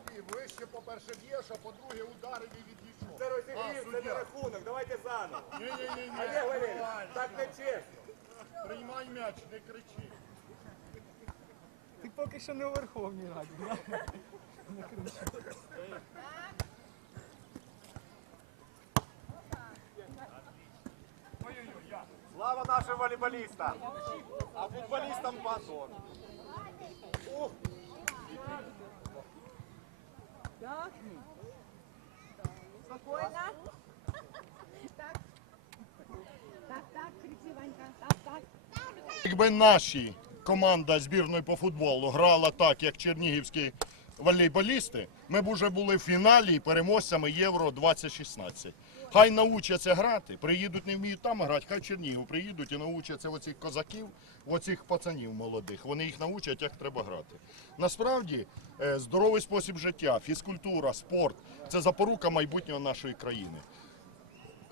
вище, по-перше, б'єш, а по-друге, ударив і відійшов. Це розігрів, це не рахунок, давайте заново. Ні-ні-ні, Олег Валерійович, так не чесно. приймай м'яч, не кричи. Ти поки що не у Верховній Раді. да? Слава нашим волейболістам! А футболістам батон. Ух, Спокойно. Так. Так, так, кричи, Ванька. Так, так. Якби наші команда збірної по футболу грала так, як чернігівські волейболісти, ми б уже були в фіналі і переможцями Євро 2016. Хай научаться грати, приїдуть, не вміють там грати, хай в Чернігів приїдуть і научаться оцих козаків, оцих пацанів молодих. Вони їх научать, як треба грати. Насправді, е, здоровий спосіб життя, фізкультура, спорт це запорука майбутнього нашої країни.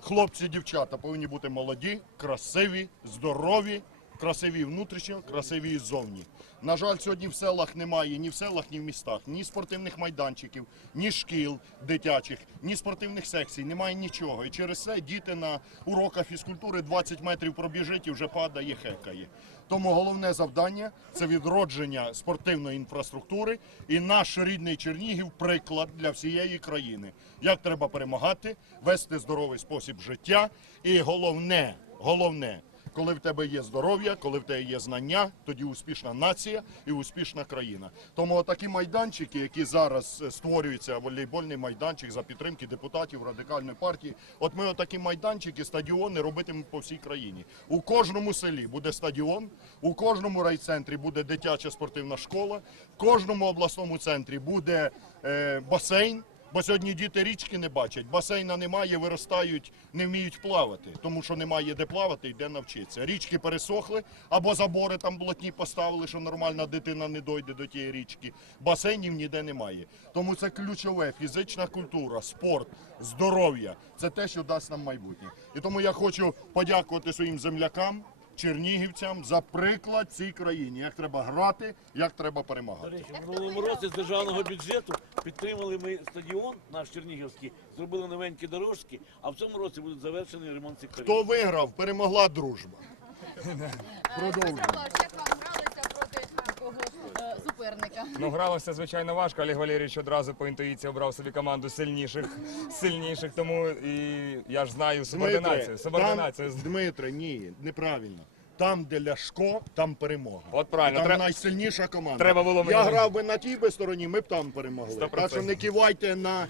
Хлопці, дівчата повинні бути молоді, красиві, здорові, красиві внутрішньо, красиві і ззовні. На жаль, сьогодні в селах немає ні в селах, ні в містах, ні спортивних майданчиків, ні шкіл дитячих, ні спортивних секцій, немає нічого. І через це діти на уроках фізкультури 20 метрів пробіжить і вже падає, хекає. Тому головне завдання це відродження спортивної інфраструктури і наш рідний Чернігів приклад для всієї країни. Як треба перемагати, вести здоровий спосіб життя. І головне, головне, коли в тебе є здоров'я, коли в тебе є знання, тоді успішна нація і успішна країна. Тому такі майданчики, які зараз е, створюються, волейбольний майданчик за підтримки депутатів радикальної партії. От ми отакі майданчики, стадіони робитимемо по всій країні. У кожному селі буде стадіон, у кожному райцентрі буде дитяча спортивна школа, в кожному обласному центрі буде е, басейн. Бо сьогодні діти річки не бачать, басейна немає, виростають, не вміють плавати, тому що немає де плавати і де навчитися. Річки пересохли, або забори там блатні поставили, що нормальна дитина не дойде до тієї річки. Басейнів ніде немає. Тому це ключове фізична культура, спорт, здоров'я це те, що дасть нам майбутнє. І тому я хочу подякувати своїм землякам. Чернігівцям за приклад цій країні, як треба грати, як треба До перемагати. речі, в минулому році з державного бюджету підтримали ми стадіон наш Чернігівський, зробили новенькі дорожки, а в цьому році буде завершений ремонт секторів. Хто виграв, перемогла дружба. Продовжуємо. Суперника? Ну, гралося звичайно важко. Олег Валерійович одразу по інтуїції обрав собі команду сильніших, сильніших. Тому і я ж знаю субординацію. Субординацію. Дмитре, ні, неправильно. Там, де Ляшко, там перемога. От правильно, Там треба- найсильніша команда. треба було Я грав би на тій би стороні, ми б там перемогли. Так що не кивайте на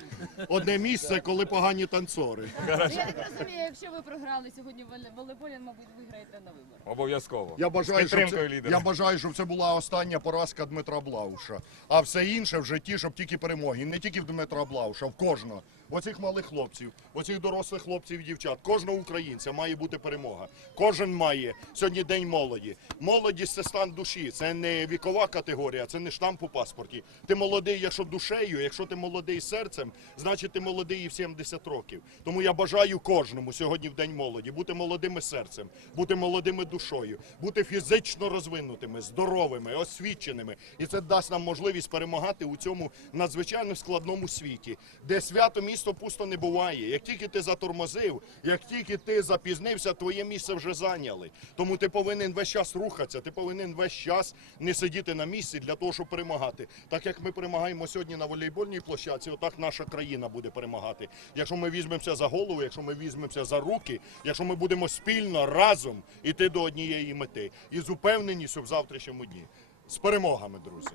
одне місце, коли погані танцори. Я так розумію, якщо ви програли сьогодні в волейболі, мабуть, виграєте на виборах. Обов'язково. Я бажаю, щоб це, лідера. я бажаю, щоб це була остання поразка Дмитра Блауша. А все інше в житті, щоб тільки перемоги. І не тільки в Дмитра Блауша, в кожного. Оцих малих хлопців, оцих дорослих хлопців і дівчат, кожного українця має бути перемога. Кожен має. Сьогодні день молоді. Молодість це стан душі, це не вікова категорія, це не штамп у паспорті. Ти молодий, якщо душею, якщо ти молодий серцем, значить ти молодий і в 70 років. Тому я бажаю кожному сьогодні в день молоді бути молодими серцем, бути молодими душою, бути фізично розвинутими, здоровими, освіченими. І це дасть нам можливість перемагати у цьому надзвичайно складному світі, де свято місто пусто не буває. Як тільки ти затормозив, як тільки ти запізнився, твоє місце вже зайняли. Тому ти повинен весь час рухатися, ти повинен весь час не сидіти на місці для того, щоб перемагати. Так як ми перемагаємо сьогодні на волейбольній площадці, отак наша країна буде перемагати. Якщо ми візьмемося за голову, якщо ми візьмемося за руки, якщо ми будемо спільно разом іти до однієї мети і з упевненістю в завтрашньому дні. З перемогами, друзі.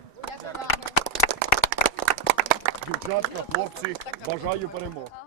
Дівчатка, хлопці, бажаю перемог.